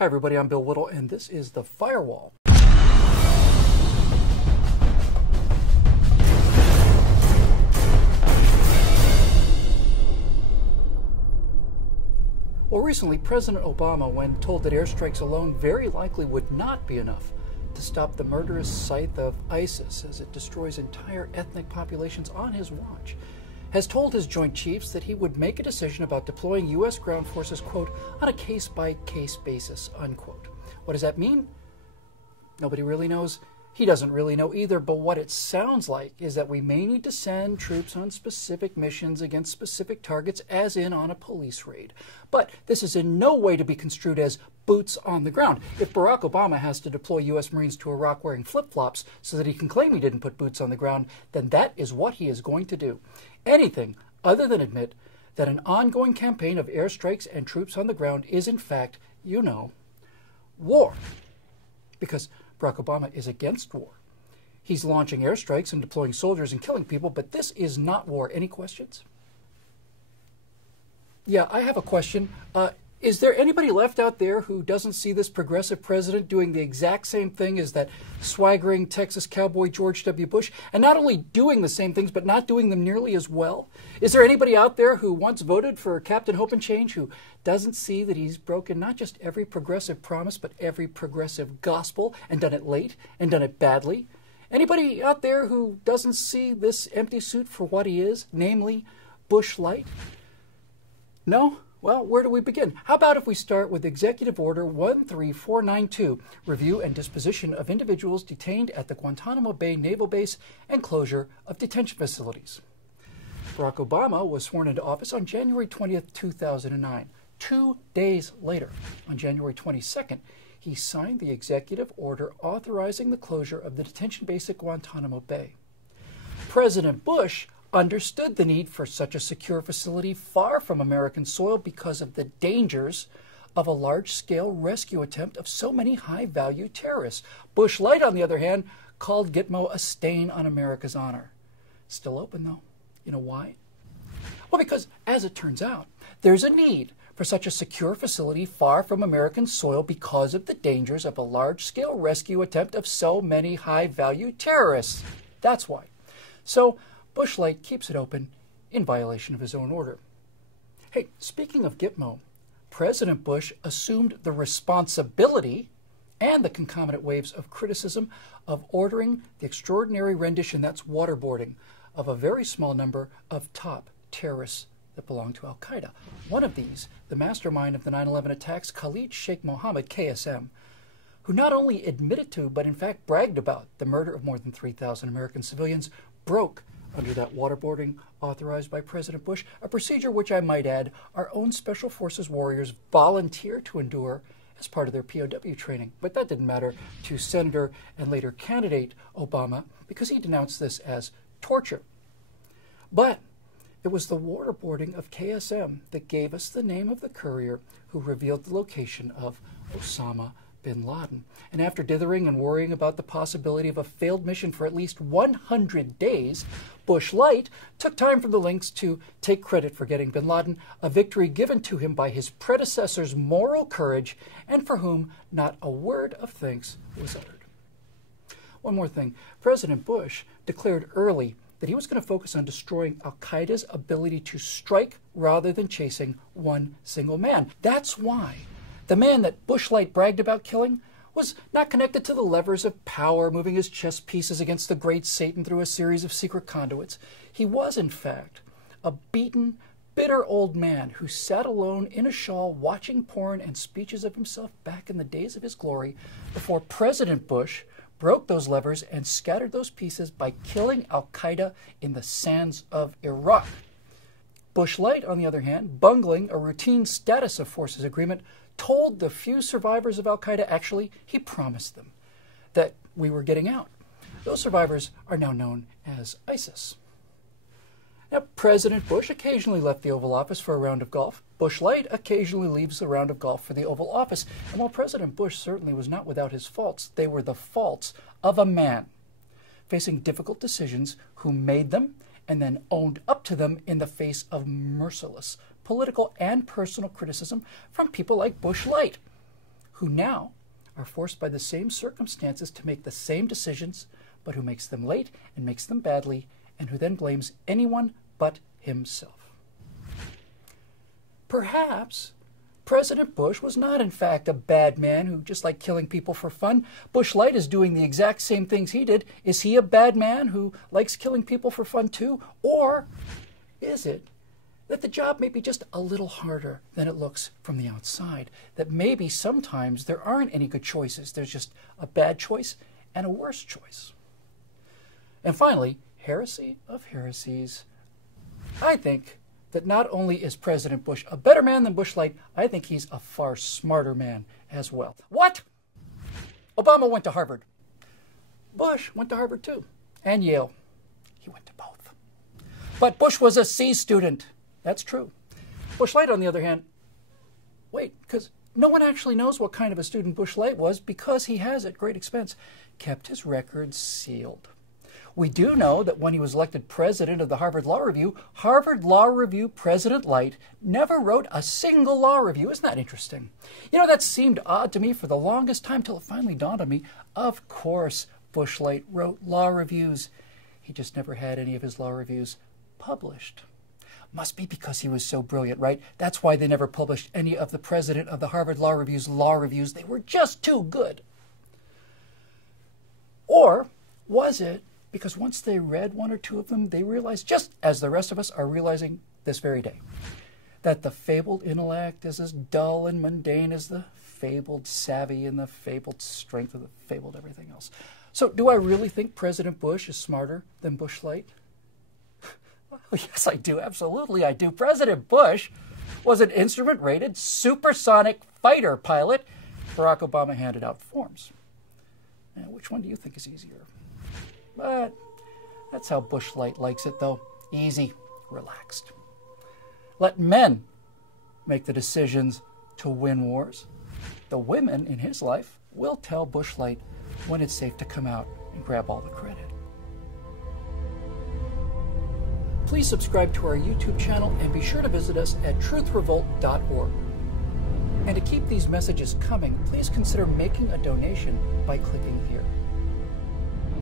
Hi everybody, I'm Bill Whittle and this is the Firewall. Well, recently President Obama, when told that airstrikes alone very likely would not be enough to stop the murderous scythe of ISIS as it destroys entire ethnic populations on his watch, has told his Joint Chiefs that he would make a decision about deploying U.S. ground forces, quote, on a case-by-case basis, unquote. What does that mean? Nobody really knows. He doesn't really know either, but what it sounds like is that we may need to send troops on specific missions against specific targets, as in on a police raid. But this is in no way to be construed as boots on the ground. If Barack Obama has to deploy U.S. Marines to Iraq wearing flip-flops so that he can claim he didn't put boots on the ground, then that is what he is going to do. Anything other than admit that an ongoing campaign of airstrikes and troops on the ground is, in fact, you know, war. Because Barack Obama is against war. He's launching airstrikes and deploying soldiers and killing people, but this is not war. Any questions? Yeah, I have a question. Is there anybody left out there who doesn't see this progressive president doing the exact same thing as that swaggering Texas cowboy George W. Bush, and not only doing the same things, but not doing them nearly as well? Is there anybody out there who once voted for Captain Hope and Change who doesn't see that he's broken not just every progressive promise, but every progressive gospel, and done it late, and done it badly? Anybody out there who doesn't see this empty suit for what he is, namely Bush Lite? No? Well, where do we begin? How about if we start with Executive Order 13492, Review and Disposition of Individuals Detained at the Guantanamo Bay Naval Base and Closure of Detention Facilities. Barack Obama was sworn into office on January 20th, 2009. 2 days later, on January 22nd, he signed the executive order authorizing the closure of the detention base at Guantanamo Bay. President Bush understood the need for such a secure facility far from American soil because of the dangers of a large-scale rescue attempt of so many high-value terrorists. Bush Lite, on the other hand, called Gitmo a stain on America's honor. Still open, though. You know why? Well, because, as it turns out, there's a need for such a secure facility far from American soil because of the dangers of a large-scale rescue attempt of so many high-value terrorists. That's why. So, Bush Lite keeps it open in violation of his own order. Hey, speaking of Gitmo, President Bush assumed the responsibility and the concomitant waves of criticism of ordering the extraordinary rendition, that's waterboarding, of a very small number of top terrorists that belong to al-Qaeda. One of these, the mastermind of the 9/11 attacks, Khalid Sheikh Mohammed, KSM, who not only admitted to, but in fact bragged about the murder of more than 3,000 American civilians, broke under that waterboarding authorized by President Bush, a procedure which, I might add, our own Special Forces warriors volunteer to endure as part of their POW training. But that didn't matter to Senator and later candidate Obama because he denounced this as torture. But it was the waterboarding of KSM that gave us the name of the courier who revealed the location of Osama bin Laden. And after dithering and worrying about the possibility of a failed mission for at least 100 days, Bush Lite took time from the links to take credit for getting bin Laden, a victory given to him by his predecessor's moral courage and for whom not a word of thanks was uttered. One more thing. President Bush declared early that he was going to focus on destroying al-Qaeda's ability to strike rather than chasing one single man. That's why the man that Bush Lite bragged about killing was not connected to the levers of power, moving his chess pieces against the great Satan through a series of secret conduits. He was, in fact, a beaten, bitter old man who sat alone in a shawl watching porn and speeches of himself back in the days of his glory before President Bush broke those levers and scattered those pieces by killing al-Qaeda in the sands of Iraq. Bush Lite, on the other hand, bungling a routine status of forces agreement, told the few survivors of al-Qaeda, actually, he promised them, that we were getting out. Those survivors are now known as ISIS. Now, President Bush occasionally left the Oval Office for a round of golf. Bush Lite occasionally leaves a round of golf for the Oval Office. And while President Bush certainly was not without his faults, they were the faults of a man facing difficult decisions who made them and then owned up to them in the face of merciless political and personal criticism from people like Bush Lite, who now are forced by the same circumstances to make the same decisions, but who makes them late and makes them badly, and who then blames anyone but himself. Perhaps President Bush was not, in fact, a bad man who just liked killing people for fun. Bush Lite is doing the exact same things he did. Is he a bad man who likes killing people for fun too? Or is it that the job may be just a little harder than it looks from the outside? That maybe sometimes there aren't any good choices. There's just a bad choice and a worse choice. And finally, heresy of heresies. I think that not only is President Bush a better man than Bush Lite, I think he's a far smarter man as well. What? Obama went to Harvard. Bush went to Harvard too, and Yale. He went to both. But Bush was a C student. That's true. Bush Lite, on the other hand, wait, because no one actually knows what kind of a student Bush Lite was because he has, at great expense, kept his records sealed. We do know that when he was elected president of the Harvard Law Review President Lite never wrote a single law review. Isn't that interesting? You know, that seemed odd to me for the longest time till it finally dawned on me. Of course, Bush Lite wrote law reviews. He just never had any of his law reviews published. Must be because he was so brilliant, right? That's why they never published any of the president of the Harvard Law Review's law reviews. They were just too good. Or was it because once they read one or two of them, they realized, just as the rest of us are realizing this very day, that the fabled intellect is as dull and mundane as the fabled savvy and the fabled strength of the fabled everything else. So do I really think President Bush is smarter than Bush Lite? Well, yes, I do. Absolutely, I do. President Bush was an instrument-rated supersonic fighter pilot. Barack Obama handed out forms. Now, which one do you think is easier? But that's how Bush Lite likes it, though. Easy, relaxed. Let men make the decisions to win wars. The women in his life will tell Bush Lite when it's safe to come out and grab all the credit. Please subscribe to our YouTube channel and be sure to visit us at truthrevolt.org. And to keep these messages coming, please consider making a donation by clicking here.